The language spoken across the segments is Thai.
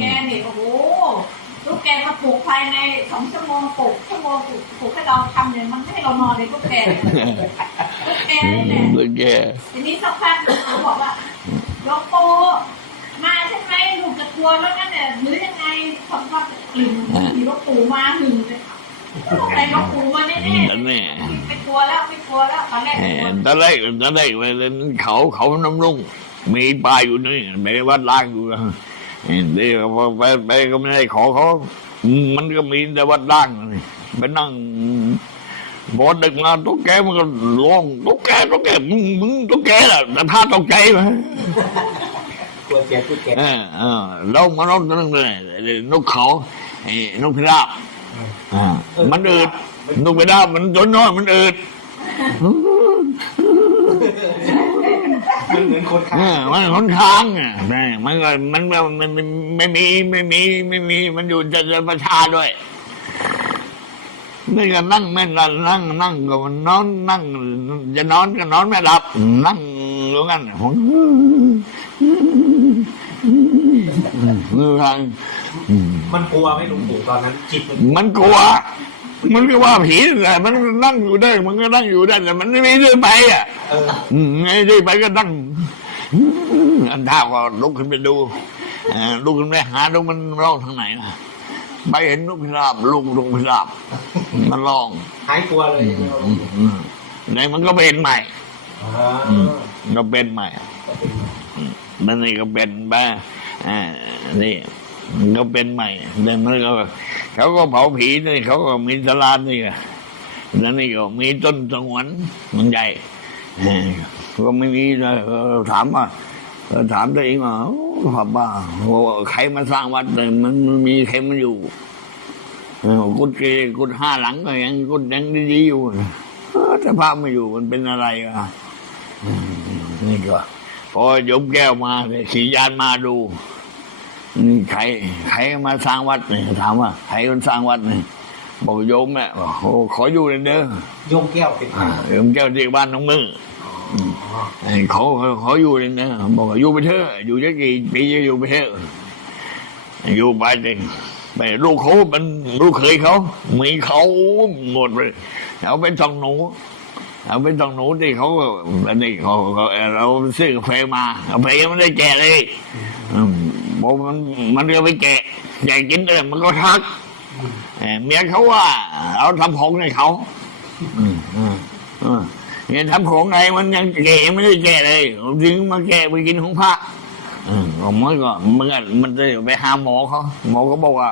แกนี่โอ้โหลูกแกมาปลูกภายในสองชั่วโมงปลูกชั่วโมงปลูกปลูกให้เราทำเนี่ยมันไม่ให้เรานอนเลยลูกแกลูกแกนี่แหละลูกแกทีนี้สักพักหนึ่งเขาบอกว่าหลวงปู่มาใช่ไหมลูกจะกลัวแล้วนั่นเนี่ยหรือยังไงคนว่ากลิ่นมีหลวงปู่มาหนึ่งเลยอะไรหลวงปู่มาแน่นั่นแน่ๆไม่กลัวแล้วไม่กลัวแล้วตอนแรกเอไม่กลัอวตอนแรกตอนแรกไปเล่นเขาเขาน้ำลุ่งมีปลาอยู่นี่ไปวัดล่างอยู่นะ เออเดี๋ยวไปไปก็ไม่ได้ขอเขามันก็มีแต่วัดล่างนี่ไปนั่งบอดึกมาตุ๊กแกมันก็ร้องตุ๊กแกตุ๊กแกมึงมึงตุ๊กแกล่ะแต่พาตกใจไหมตัวแกตัวแกเออเออแล้วมันนกนั่นเลยนกเขาไอ้นกพิราบอ่ามันอืดนกพิราบมันตัวน้อยมันอืด มันเหมือนคนเอข้าอมันหนทางอะแม่มันก็มันมันมันมันไม่มีไม่มีไม่มี มันอยู่จะจะประชาด้วยนี่ก็นั่งไม่นั่งนั่งนั่งก็มันนอนนั่งจะนอนก็นอนไม่หลับ นั่งอยู่งั้นมือทางมันกลัวไหม่ลุงปู่ตอนนั้นจิตมันมันกลัว มันก็ว่าผีแหละมันนั่งอยู่ได้ มันก็นั่งอยู่ได้แต่มันไม่ได้เดินไปอะเอออืมไงได้ไปก็นั่งอันท่าก็ลุกขึ้นไปดูเอ่อลุกขึ้นไปหาดูมันร้องทางไหนนะไปเห็นนกพิราบลูกนกพิราบมันร้องหายกลัวเลยใช่ไหมครับอืมอืมไหนมันก็เป็นใหม่อ่าก็เป็นใหม่ก็เป็นมันนี่ก็เป็นบ้าอ่านี่ มันก็เป็นใหม่แต่มันก็เขาก็เผาผีนี่เขาก็มีสลานนี่แล้วนี่ก็มีต้นสงวนมันใหญ่ก็ไม่มีเลยเออถามว่าถามตัวเองว่าโอ้ขับบ้าว่าใครมาสร้างวัดเลยมันมีใครมันอยู่เออกุฏิกุฏิห้าหลังก็ยังกุฏิยังดีๆอยู่เออถ้าพระไม่อยู่มันเป็นอะไรอะนี่ก็พอยมแก้วมาสียานมาดู นี่ใครใครมาสร้างวัดเนี่ยถามว่าใครคนสร้างวัดเนี่ยบอกโยมเนี่ยบอกโอ้ขออยู่เลยเด้อโยมแก้วเป็นใครอ่าโยมแก้วที่บ้านน้องมืออ๋อไอ้ขอขอขออยู่เลยนะบอกว่าอยู่ไปเถอะอยู่จะกี่ปีจะอยู่ไปเถอะอยู่ไปเลยไปลูกเขาเป็นลูกเคยเขามีเขาหมดเลยเอาเป็นทองหนูเอาเป็นทองหนูที่เขาก็อันนี้เขาเขาเราซื้อกาแฟมา กาแฟยังไม่ได้แกะเลยอืม บอกมันมันก็ไปแกะแกะกินเลยมันก็ทักเอ่อเมียเขาว่าเอาทำของให้เขาอืมอืมอืมเนี่ยทำของไงมันยังแกะยังไม่ได้แกะเลยถึงมาแกะไปกินของพระอืมมันก็มันก็มันจะไปหาหมอเขาหมอก็บอกว่า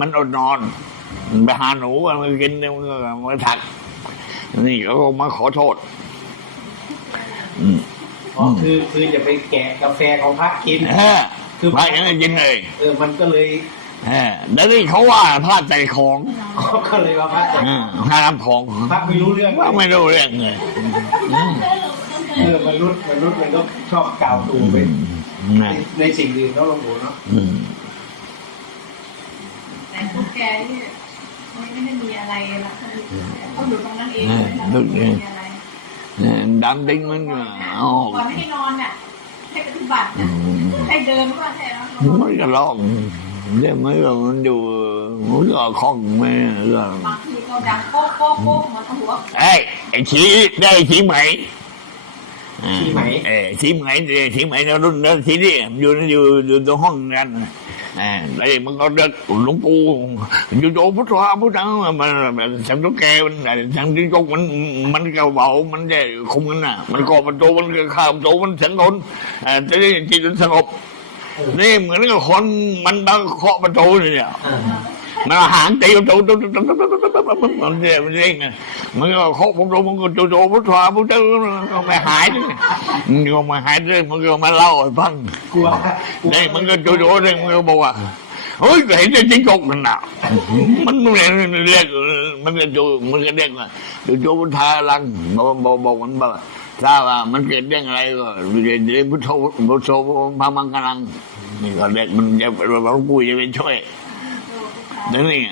มันอดนอนไปหาหนูมันกินเนี่ยมันก็มันก็ทัก นี่เขาก็มาขอโทษอืมอ๋อคือคือจะไปแกะกาแฟของพระกินเออ คือพระยังไม่กินเลยเออมันก็เลยเออแล้วนี่เขาว่าพระใจของก็เลยว่าพระจะอืมห้ามของพระไม่รู้เรื่องว่าไม่รู้เรื่องเลยอืมเออมนุษย์มนุษย์มันก็ชอบกล่าวตูไปในนะในสิ่งอื่นเนาะหลวงปู่เนาะอืมแต่พวกแกนี่ไม่ได้มีอะไรละเขาอยู่ตรงนั้นเองไม่ได้มีอะไรเนี่ยดำดิ้งมันก็เอาก่อนไม่ให้นอนน่ะ ให้ปฏิบัติอืน่ะมให้เดินก็ให้แล้วมันก็ร้องเดี๋ยวมันก็มันอยู่มันก็คล้องไม่ก็บางทีก็ดังโป๊กโป๊กโป๊กเหมือนหัวเอ้ยไอ้ชี้ได้ชี้ไหมที่ไหมเออชี้ไหมเออชี้ไหมในรุ่นนั้นชี้นี่อยู่อยู่อยู่ตรงห้องนั้น đây mình có đất lũng cu vô chỗ phút hoa phút trắng mà xem nó kêu xem đi con mình mình cầu bầu mình về không nên à mình còn mình chỗ mình không chỗ mình sẵn thôn thế thì chỉ đến sân hộp นี่เหมือนกับคนมันบังเคาะประตูเลยเนี่ย มันหางตีมันมันเร่งมันก็โคผมโดมันก็โจโจพุทธาพุทธาก็ไม่หายเลยมันก็มาหายเรื่องมันก็มาเล่าให้ฟังกลัวได้มันก็โจโจเรื่องมันก็บอกว่าเฮ้ยเห็นจะจิ้งจกนั่นน่ะมันเรียกเรียกมันก็โจมันก็เรียกว่าโจพุทธาลังบอกบอกบอกมันบอกถ้าว่ามันเกิดเรื่องอะไรก็เรียนพุทโธพุทโธพมังกลังนี่ก็เด็กมันจะหลวงปู่จะเป็นช่วย แต่นี่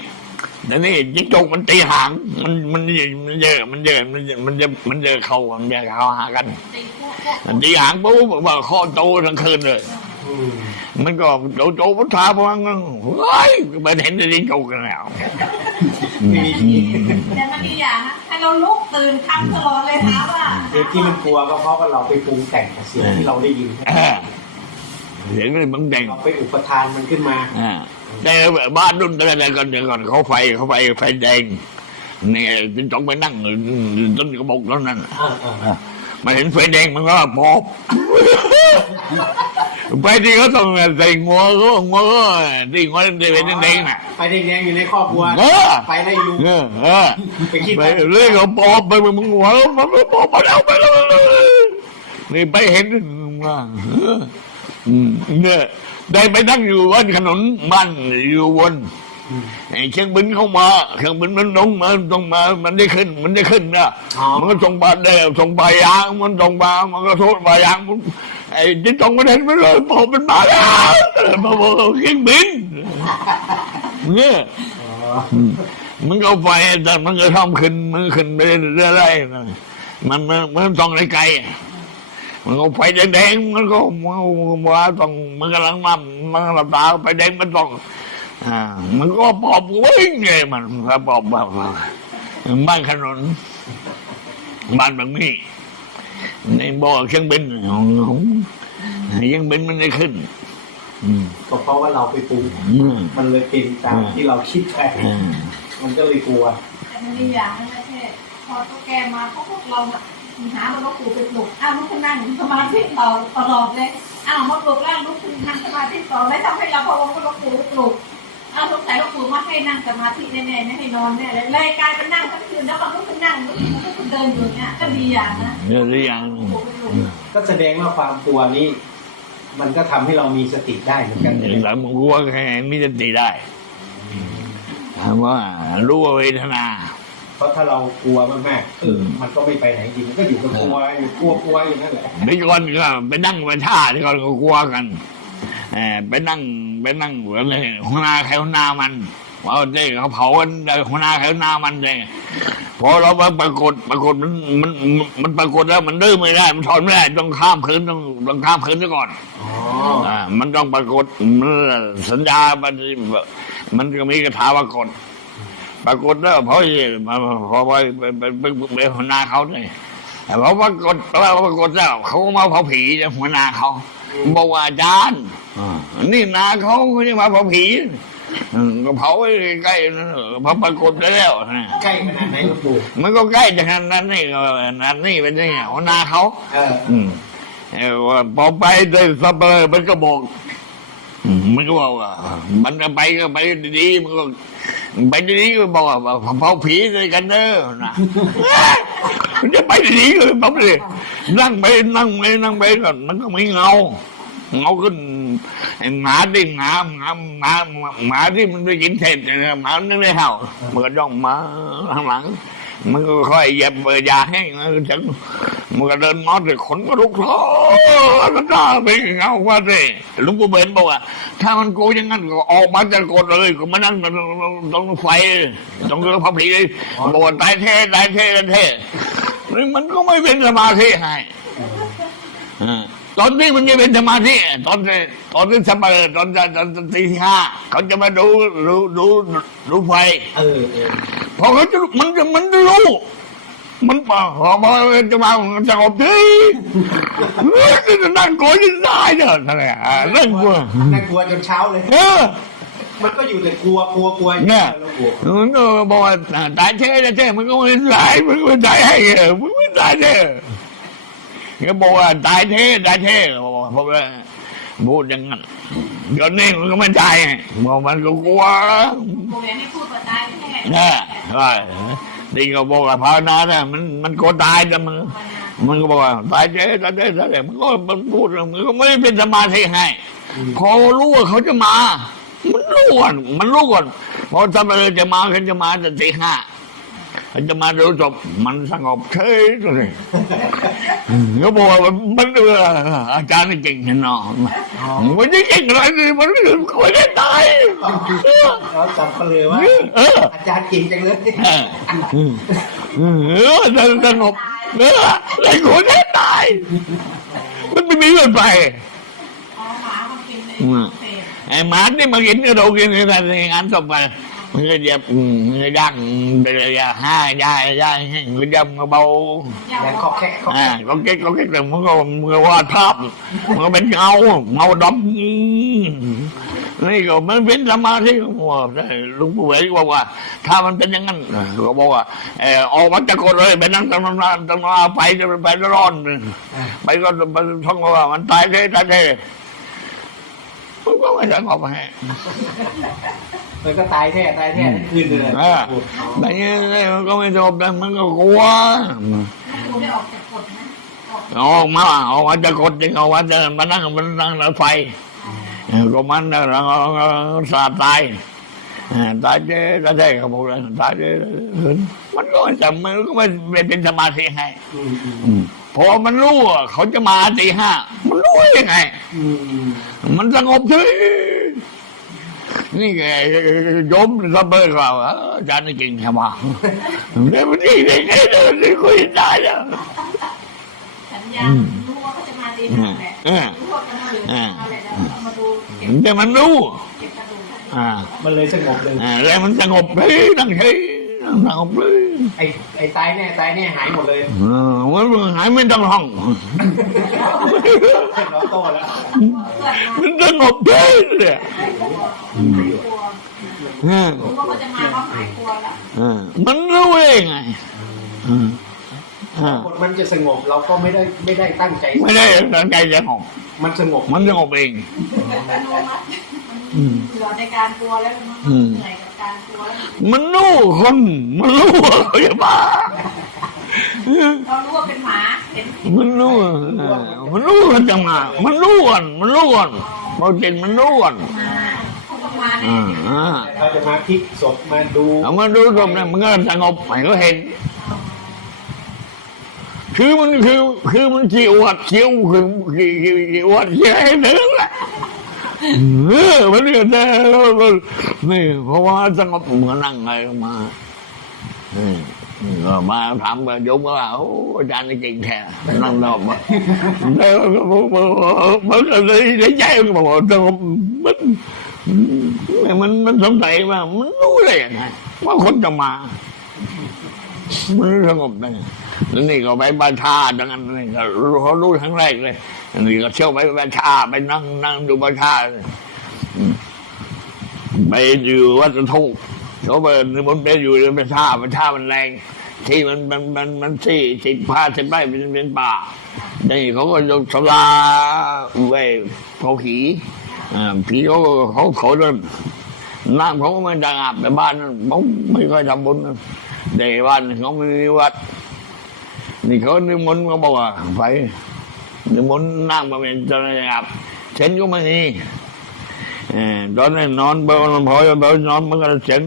แต่นี่จิ้งจกมันตีหาง มันมันมันเยอะมันเยอะมันมันจะมันจะเข้ามันจะเข้าหากันตีพวกพวกมันตีหางปุ๊บบอกว่าข้อโตทั้งคืนเลยพอืมมันก็โจโจพุทธาพังเฮ้ยมันเห็นในนี้โจกันแล้วไม่มีที่แต่มันดีอย่างนะให้เราลุกตื่นคำตลอดเลยนะว่าเด็กที่มันกลัวก็เพราะว่าเราไปปรุงแต่งกับเสียงที่เราได้ยินเออเห็นเลยมันแดงเราไปอุปทานมันขึ้นมาอ่า แต่บ้านรุ่นอะไรก่อนเดี๋ยวก่อนเขาไฟเขาไฟไฟแดงนี่จึงต้องไปนั่งต้นกระบอกต้นนั้นอ่าอ่ามาเห็นไฟแดงมันก็ปอบไปที่เขาต้องใส่งัวก็งัวก็ที่งัวที่เป็นแดงๆน่ะไฟแดงๆอยู่ในครอบครัวเออไฟไล่ยุงเออเออไปคิดไปว่าเรื่อยเขาปอบไปมึงหัวมันปอบมาแล้วไปแล้วนี่ไปเห็นว่าเนี่ย ได้ไปนั่งอยู่บนถนนบ้านอยู่บนอืมไอ้เครื่องบินเข้ามาเครื่องบินมันลงมาลงมา มันได้ขึ้น มันได้ขึ้นนะอ๋อมันก็ส่งบาดเดียวส่งใบยาง มันส่งบามันก็โทษใบยางมันไอ้ที่ส่งมาเห็นไปเลยบอกมันมาแล้วมาบอกเครื่องบินเนี่ยอ๋อมันก็ไฟแต่มันก็ทำขึ้นมันก็ขึ้นไปเรื่อยๆนะมันมันมันส่องไกลๆ มันก็ไฟแดงๆมันก็มันว่าต้องมันกำลังมามันกำลังตาไฟแดงมันต้องอ่ามันก็ปอบวิ่งเลยมันก็ปอบแบบบ้านขนนบ้านบางนี่ในบ่อเครื่องบินของของเครื่องบินมันได้ขึ้นอืมก็เพราะว่าเราไปปรุงอืมมันเลยเป็นตามที่เราคิดไปอืมมันก็เลยกลัวแต่มันดีอย่างนะแค่พอตัวแกมาเขาพวกเรา หาเราปู่ไปปลุกอ้าวลุกขึ้นนั่งสมาธิต่อตลอดเลยอ้าวมาปลุกแล้วลุกขึ้นนั่งสมาธิต่อแล้วทำให้เราพอวันก็ลุกปู่ปลุกอ้าวสงสัยลุกปู่มาให้นั่งสมาธิแน่ๆไม่ให้นอนแน่เลยเลยกลายเป็นนั่งทั้งคืนแล้วก็ลุกขึ้นนั่งลุกขึ้นเดินอยู่เนี่ยก็ดีอย่างนะเนี่ยหรือยังปู่ไปปลุกก็แสดงว่าความกลัวนี้ มันก็ทำให้เรามีสติได้เหมือนกันหลังมันกลัวแค่มีสติได้ถามว่ารู้ว่าเวทนาเพ ราะถ้าเรากลัวมากๆเออมันก็ไม่ไปไหนจริงมันก็อยู่กับกลัวอยู่กลัวกลัวอยู่นั่นแหละไม่ก่อนก็ไปนั่งไปท่าที่ก่อนก็กลัวกันเออไปนั่งไปนั่งเหมือนเลยหัวหน้าใครหัวหน้ามันว่าเด็กเขาเผากันเลยหัวหน้าใครหัวหน้ามันเลยพอเราไปปรากฏปรากฏมันมันมันปรากฏแล้วมันดื้อไม่ได้ มันถอนไม่ได้ต้องข้ามคืนต้องต้องข้ามคืนซะก่อนอ๋ออ่ามันต้องปรากฏมันสัญญามันมันก็มีกระถาปรากฏ ปรากฏแล้วเพราะพอไปไปไปไปไปหัวหน้าเขาเนี่ยแต่พอปรากฏแล้วปรากฏแล้วเขาก็มาเผาผีจะหัวหน้าเขาบอกว่าอาจารย์อ่านี่นาเขาไม่ได้มาเผาผีอืมก็เผาไว้ใกล้ๆนั่นเออพอปรากฏแล้วนะใกล้ขนาดไหนหลวงปู่มันก็ใกล้จากนั้นนี่ก็นั้นนี่เป็นยังไงหัวหน้าเขาเอออืมเออว่าพอไปได้สับเลยมันก็บอกอื มมันก็บอกว่ามันไปก็ไปดีมันก็ไปดีก็บอกว่าเผาผีเลยกันเด้อนะมันจะไปดีก็เลยปั๊บเลยนั่งไปนั่งไปนั่งไปก่อนมันก็ไม่เงาเงาขึ้นหมาที่หมาหมาหมาหมาที่มันไปกินเสร็จเนี่ยหมานึกได้เห่ามันก็ย่องมาข้างหลัง มันก็ค่อยเหยียบเบอร์ยาให้มันก็จังมันก็เดินมอดเลยขนก็ลุกท้อแล้วก็ไปเงาว่าสิหลุงปู่เบนบอกว่า ถ้ามันโกอย่างนั้นก็ออกมาจากกดเลย ก็มานั่งตรงตรงไฟตรงเรือพระผีเลยบอกว่าตายแท้ตายแท้ตายแท้มันก็ไม่เป็นสมาธิให้อ่า ตอนนี้มันจะเป็นสมาธิตอนตอนที่สมาตอนตอนตอนตีห้าเขาจะมาดูดูดูดูไฟเออพอเขาจะมันจะมันจะรู้มันพอพอจะมาจะออกทีเฮ้ยจะนั่งโกยจะได้เด้อนั่นแหละอ่านั่งกลัวน่ากลัวจนเช้าเลยเออมันก็อยู่แต่กลัวกลัวกลัวเนี่ยมันก็บอกว่าตายเท่ตายเท่มันก็ไม่ตายมันก็ไม่ตายให้มันไม่ตายเท่ย ก็บอกว่าตายเท่ตายเท่บอกว่าบอกว่าพูดอย่างนั้นเดี๋ยวนี้มันก็ไม่ตายบอกมันก็กลัวปู่ยังให้พูดว่าตายแค่เนี่ยใช่นี่ก็บอกว่าภาวนาเนี่ยมันมันก็ตายแต่มันมันก็บอกว่าตายเจ๊ตายเจ๊ตายเจ๊มันก็มันพูดมันก็ไม่ได้เป็นสมาธิให้พอรู้ว่าเขาจะมา มันรู้ก่อนมันรู้ก่อนพอทำอะไรจะมาเขาจะมาแต่ตีห้าเขา จะมาดูจบมันสงบเฉยเลยเขาบอกว่ามันเอออาจารย์นี่เก่งแน่นอนมันไม่เก่งอะไรเลยมันไม่ได้ตายเราจำกันเลยว่าเอออาจารย์เก่งจังเลยเออเออสงบเออไอ้คนแค่ตายมันไม่มีเงินไปอ๋อหมามันอืมไอ้หมาที่มากินกระดูกกินในงานศพไป มันก็เย็บอืมมันก็ย่างเป็นระยะห้าย่างย่างให้มันก็ย่ำเบาแล้วก็แค่ก็อ่าก็เก๊กก็เก๊กแต่มันก็มันก็วาดภาพมันก็เป็นเงาเงาดำนี่ก็มันเป็นสมาธิของผมลุงปู่เอ๋บอกว่า ถ้ามันเป็นอย่างนั้นก็บอกว่าเออออกมาจากคนเลยไปนั่งตำนานตำนานไปจะไปร้อนไปก็มันท่องว่ามันตายเลยตายเลยมันก็ไม่สงบให้ มันก็ตายแท้ตายแท้ทั้งคืนเลยอ่าแต่เนี้มันก็ไม่สงบนะมันก็กลัวกูได้ออกจากกฎนะออกออกมาออกมาจะกดจริงออกมาจะมานั่งมันนั่งรถไฟก็มันนั่งสาตายตายเจ๊ตายเจ๊เขาบอกเลยตายเจ๊มันก็ไม่จำมันก็ไม่เป็นสมาธิให้อืมอืมพอมันรู้ว่าเขาจะมาตีห้ามันรู้ยังไงอืมมันสงบที่ นี่ไงโยมสะเบิดว่าอาจารย์นี่เก่งใช่ไหมเดี๋ยวมันนี่ได้ไงเดินได้คุยได้แล้วสัญญารู้ว่าเขาจะมาตีห้าแหละเออรู้ว่าจะมาหรืออะไรแล้วเอามาดูเก็บแต่มันรู้เก็บกระดูกอ่ามันเลยสงบเลยอ่าแล้วมันสงบเลยนั่งเฉย นั่งสงบเลยไอ้ไอ้ตายแน่ตายแน่หายหมดเลยเออมันหายไม่ต้องห้องเราโตแล้วเพื่อนมามันสงบเลยเลยหายกลัวหายกลัวเออรู้ว่าเขาจะมาเขาหายกลัวแล้วเออมันรู้เองไง อืมอ่าหมดมันจะสงบเราก็ไม่ได้ไม่ได้ตั้งใจ ไม่ได้ตั้งใจจะห้องมันสงบมันสงบเองอนุมัติอืมเบื่อในการกลัวแล้วมันอืมเหนื่อยกับการกลัวแล้วมันรู้คนมันรู้ว่าเขาจะมาเรารู้ว่าเป็นหมาเห็นมันรู้เออมันรู้ว่าจะมามันรู้ก่อนมันรู้ก่อนพอจริงมันรู้ก่อนมาเขาต้องมาแน่อ่าอ่าเราจะมาพลิกศพมาดูเอามาดูตรงนี้มันก็สงบมันก็เห็น คือมันคือคือมันจีอวดเชี่ยวคือจีจีจีอวดเชี่ยวให้เนื้อแหละเออมันก็ได้นี่เพราะว่าสงบมันก็นั่งไงมามก็มาถามกับโยมว่าโอ้อาจารย์นี่เก่งแท้นั่งนอกมาแล้วก็มันก็เลยในใจก็บอกว่าสงบมันมันมันสงสัยว่ามันรู้ได้ยังไงว่าคนจะมามันสงบได้ไง แล้วนี่ก็ไปบ้านชาดังนั้นนี่ก็รู้เขารู้ครั้งแรกเลยนนี้ก็เที่ยวไปบ้านชาไปนั่งนั่งดูบ้านชาไปอยู่วัดสุทุกเขาไปมันไปอยู่ในบ้านชาบ้านชามันแรง ที่มันมันมันมันสี่สิบห้าสิบไร่เป็นเป็นป่านี่เขาก็ยกสลาไว้เผาผีอ่าผีเขาก็เขาเขาเดินน้ำเขาก็ไม่ได้อาบแต่บ้านนั้นไม่ค่อยทำบุญนะในบ้านเขาไม่มีวัด นี่เขานิมนต์เขาบอกว่าไปนิมนต์นั่งมาเป็นจนอาบเช่นก็ไม่มีเออตอนนั้นนอนเบลพอจะเบลนอนมันก็เสียง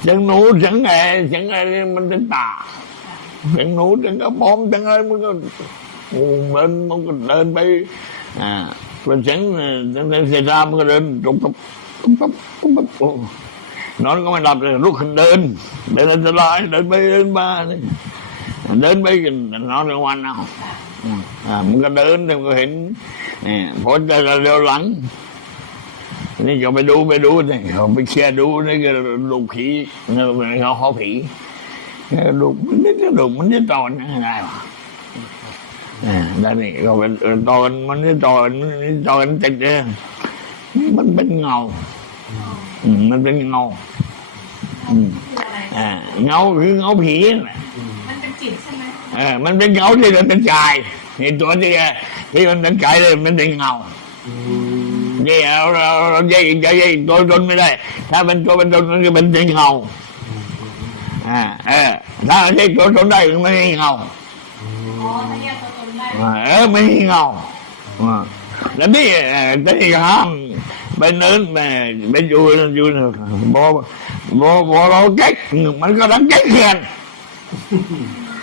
เสียงหนูเสียงไงเสียงอะไรมันเป็ตาเสียงหนูเสียงกระป๋อมเสียงอะไรมันก็โอ้เดินมันก็เดินไปอ่าเป็นเสียงเสียงเสียงมันก็เดินตบตบตบตบตบตบโอ้นอนก็ไม่หลับเลยลุกขึ้นเดินเดินอันตรายเดินไปเดินมาเลย เดินไปกันนอนกลางวันเอามันก็เดินมันก็เห็นนี่พอจะเร็วหลัง นี่ก็ไปดูไปดูนี่เขาไปเชียร์ดูนี่ก็ลูกผีนี่เขาเขาผีนี่ลูกมันนี่ลูกมันนี่ตอนยังไงวะอ่าแล้วนี่ก็เป็นตอนมันนี่ตอนนี่ตอนติดเนี่ยมันเป็นเงา มันเป็นเงาเงาคือเงาผีนะ จิตใช่ไหมเออมันเป็นเงาที่มันเป็นกายนี่ตัวที่ที่มันเป็นกายเลยมันเป็นเงาอืมนี่เราเราเราแยกอีกแยกอีกตัวตนไม่ได้ ถ้าเป็นตัวเป็นตนมันก็เป็นเป็นเงาอ่าเออถ้าแยกตัวตนได้มันไม่มีเงาอ๋อถ้าแยกตัวตนได้อ่าเออไม่มีเงาอ่าแล้วนี่เออที่ห้ามไปเนินไปไปอยู่อยู่บ่บ่บ่เราแก๊กมันก็ต้องแก๊กเขียน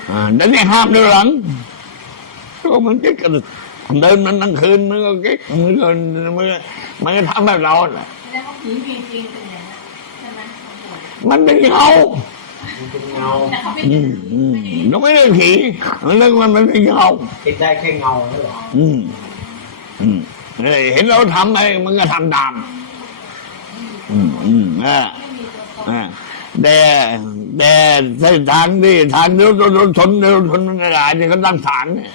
อ่าแล้วนี่ห้ามด้วยหลังก็มันก็กระเดินมันทั้งคืนมันก็เก๊กมันก็มันมันก็ทำแบบเราแสดงว่าผีมีจริงเป็นอย่างนั้นใช่ไหมมันเป็นเงามันเป็นเงาเขาไม่ได้มอืมไม่ได้เราไม่ได้ผีมันเรื่องมันเป็นเงาเห็นได้แค่เงาเหรออืมอืมเออเห็นเราทำไอ้มันก็ทำตามอืมอืมอ่าอ่า แต่แต่เส้นทางที่ทางรถรถรถชนรถชนมันหลายที่เขาตั้งศาลนี่ย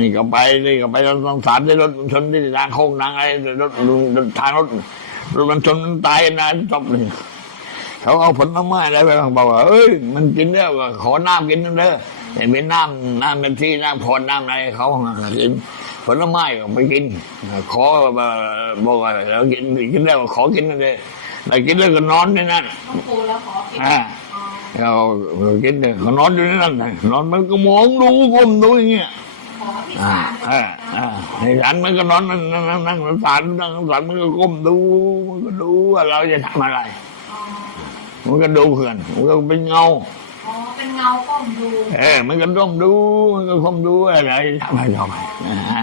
นี่ก็ไปนี่ก็ไปตั้งศาลที่รถชนที่ทางโค้งทางอะไรรถรถทางรถรถมันชนมันตายนะจบเลยเขาเอาผลไม้อะไรไปบอกว่าเอ้ยมันกินแล้วขอน้ำกินนั่นเด้อแต่เป็นน้ำน้ำเป็นที่น้ำพรน้ำอะไรเขากินผลไม้ก็ไปกิน ขอบอกว่าเรากินกินแล้วขอกินนั่นเลย แต่กินแล้วก็นอนในนั้นหลวงปู่แล้วขอกินอ่าอ๋อเรากินเนี่ยเขานอนอยู่ในนั้นน่ะนอนมันก็มองดูก้มดูอย่างเงี้ยขอที่อ่าศาลอ่าอ่าในศาลมันก็นอนนั่งนั่งนั่งนั่งศาลนั่งศาลมันก็ก้มดูมันก็ดูว่าเราจะทำอะไรอ๋อมันก็ดูเขื่อนมันก็เป็นเงาอ๋อเป็นเงาก้มดู เออมันก็ต้องดูมันก็ก้มดูอะไรทำอะไรต่อไปอ่าอืมอ่า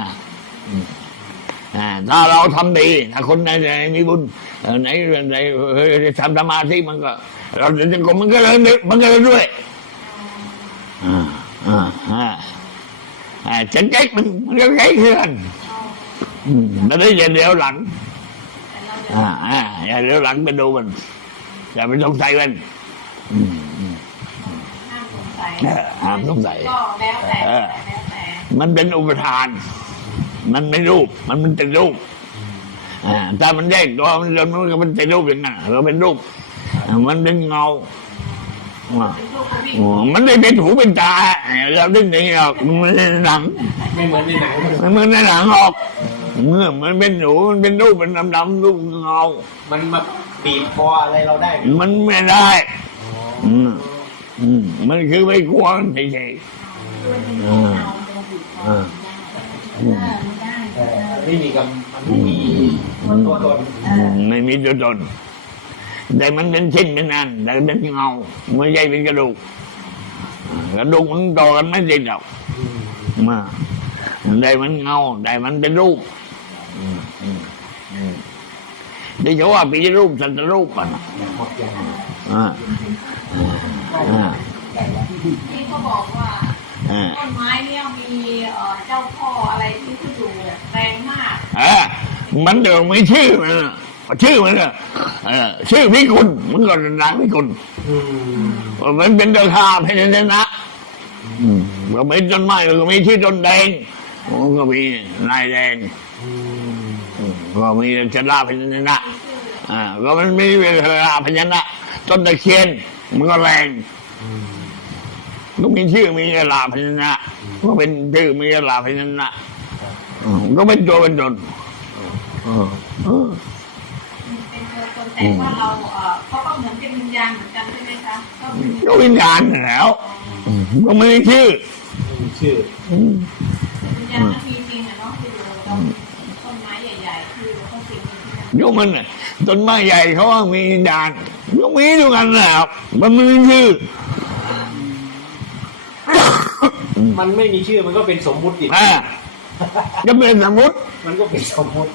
ถ้าเราทำดีถ้าคนไหนไหนมีบุญเอ่อไหนไหนเฮ้ยทำสมาธิมันก็ เราจะกมันก็เลยมันก็เลยด้วยอ่าอ่าอ่าอ่าจะเก๊กมันมันก็เก๊กเพื่อนอ๋ออืมแล้วได้อย่าเดี๋ยวหลังแต่เราจะอ่าอ่าอย่าเดี๋ยวหลังไปดูมันอย่าไปสงสัยมันอืมอืมห้ามสงสัยเออห้ามสงสัยก็แล้วแต่เออแล้วแต่มันเป็นอุปทาน มันไม่รูป มันมันเป็นรูปอ่าถ้ามันแยกตัวมันจนมันก็เป็นเป็นรูปอย่างนั้นเราเป็นรูปอ่ามันเป็นเงาอ่าเป็นลูกก็วิ่งอ๋อมันไม่เป็นหูเป็นตาเราดึงอย่างนี้หรอกมันไม่ใช่หนังไม่เหมือนในหนังมันเหมือนในหนังหรอกเมื่อมันเป็นหนูมันเป็นรูปเป็นดำๆรูปเงา มันมาบีบคออะไรเราได้ไหมมันไม่ได้ อืมอืมมันคือไม่กลัวเฉยเออเออ ไม่มีกำมันไม่มีตัวตนไม่มีตัวตนแต่มันเป็นชิ้นเป็นอันแต่เป็นเงาไม่ใช่เป็นกระดูกกระดูกมันต่อกันไม่ติดหรอกมาได้มันเงาได้มันเป็นรูปเดี๋ยวว่าเป็นรูปสัตรูปอะนอ่าอ่าที่เขาบอกว่าต้นไม้เนี่ยมีเจ้าพ่ออะไรที่ มากอ่ามันเดี๋ยวไม่ชื่อมันอะชื่อมันอะเออชื่อพิกุลมันก็นางพิกุลอืมมันเป็นเจ้าข้าพญานะอืมก็มีต้นไม้มันก็มีชื่อต้นแดงมันก็มีนายแดงอืมอืมก็มีชลาพญานะอ่าก็มันมีเวลาพญานะต้นตะเคียนมันก็แรงอืมก็มีชื่อมีเวลาพญานะก็เป็นชื่อมีเวลาพญานะอืม ก็เป็นตัวเป็นตนเออเออเป็นตัวตนแต่ว่าเราเอ่อเขาก็เหมือนเป็นวิญญาณเหมือนกันใช่ไหมคะก็มีก็วิญญาณนั่นแหล้วอืมก็ไม่มีชื่อไม่มีชื่ออืมวิญญาณก็มีจริงอะเนาะคือเราต้นไม้ใหญ่ๆคือเขาสิงอยู่ที่นั่นโยมมันน่ะต้นไม้ใหญ่เขาว่ามีวิญญาณก็มีด้วยกันนะครับมันไม่มีชื่อ มันไม่มีชื่อมันก็เป็นสมมุติอีก อ่า จะเป็นสมมติมันก็เป็นสมมุติ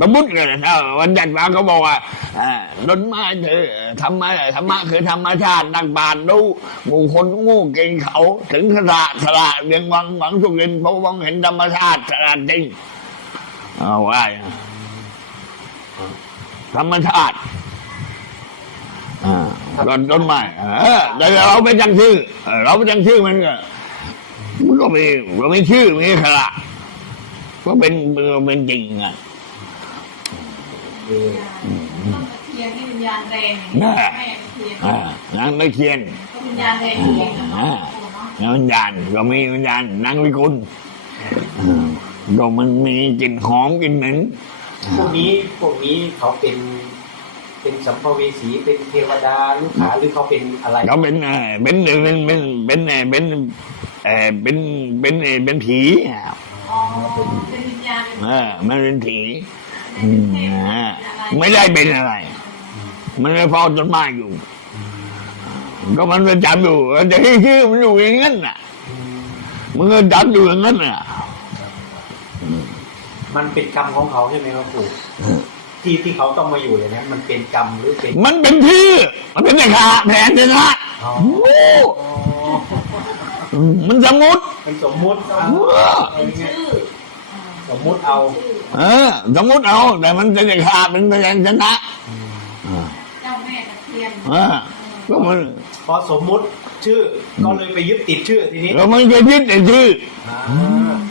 สมมติเลยนะวันจันทร์มาเขาบอกว่าอ่าต้นไม้เธอธรรมะธรรมะคือธรรมชาตินักบาทรู้หมู่คนโง่เก่งเขาถึงสละสละเรียงวังหวังสุขเห็นเพราะมองเห็นธรรมชาติสละจริงเอาว่าอย่างนั้นธรรมชาติอ่าต้นต้นไม้เออแต่เราไม่จังชื่อเออเราไม่จังชื่อมันก็ มันก็มีก็มีชื่อมีสละก็เป็นเป็นจริงอะคือต้นตะเคียนที่วิญญาณแรงอย่างแม่นี้แม่ตะเคียนอ่านางตะเคียนก็วิญญาณแรงจริงๆอะเนาะโอ้เนาะนางวิญญาณก็มีวิญญาณนางวิกุลอ่าก็มันมีกลิ่นหอมกลิ่นเหม็นพวกนี้พวกนี้เขาเป็น เป็นสัมภเวสีเป็นเทวดาลูกขาหรือเขาเป็นอะไรเขาเป็นเออเป็นเป็นเป็นเป็นเออเป็นเออเป็นเป็นเออเป็นผีอะอ๋อเป็นวิญญาณเป็นเออมันเป็นผีเป็อืนมเทพอ่าเป็นอะไรไม่ได้เป็นอะไร มันไม่เฝ้าต้นไม้อยู่ ก็มันประจำอยู่แต่ที่ชื่อมันอยู่อย่างนั้นน่ะ มันก็จำอยู่อย่างนั้นน่ะ มันเป็นกรรมของเขาใช่ไหมครับปู่ ที่ที่เขาต้องมาอยู่อย่างนี้นมันเป็นกรรมหรือเป็นมันเป็นชื่อ มันเป็นราคาแผนชนะอ๋อโอ้มันสมมุติเป็นสมมุติเออเป็นชื่อสสมมุติเอา เออสมมติเอา แต่มันจะจะขาดมันจะยังชนะอ่าเจ้าแม่ตะเคียนอ่าก็มันพอสมมุติชื่อ ก็เลยไปยึดติดชื่อทีนี้แล้วมันก็ยึดไอ้ชื่ออ่า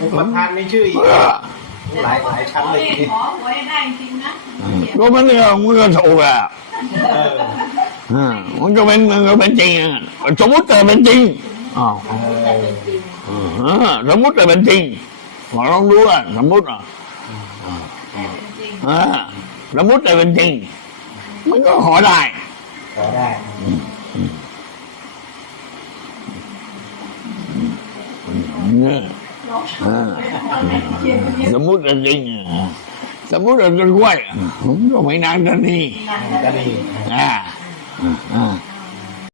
อุปทานในชื่ออีกเออ หลายหลายชั้นเลยทีนี้ขอหวยได้จริงนะก็มันก็มันก็ถูกอะเอออ่ามันก็เป็นมันก็เป็นจริงอะสมมติแต่เป็นจริงอ้าวแต่เป็นจริงเออสมมติแต่เป็นจริงลองลองดูอะสมมติอะแต่เป็นจริงอ่าสมมติแต่เป็นจริง มันก็ขอได้ ขอได้เนี่ย ร้องอ่าเขียนเขียนสมมติแต่จริงอะสมมติแต่ต้นกล้วยอะผมก็ไม่นานกันนี่นั่นก็นี่อ่าอ่า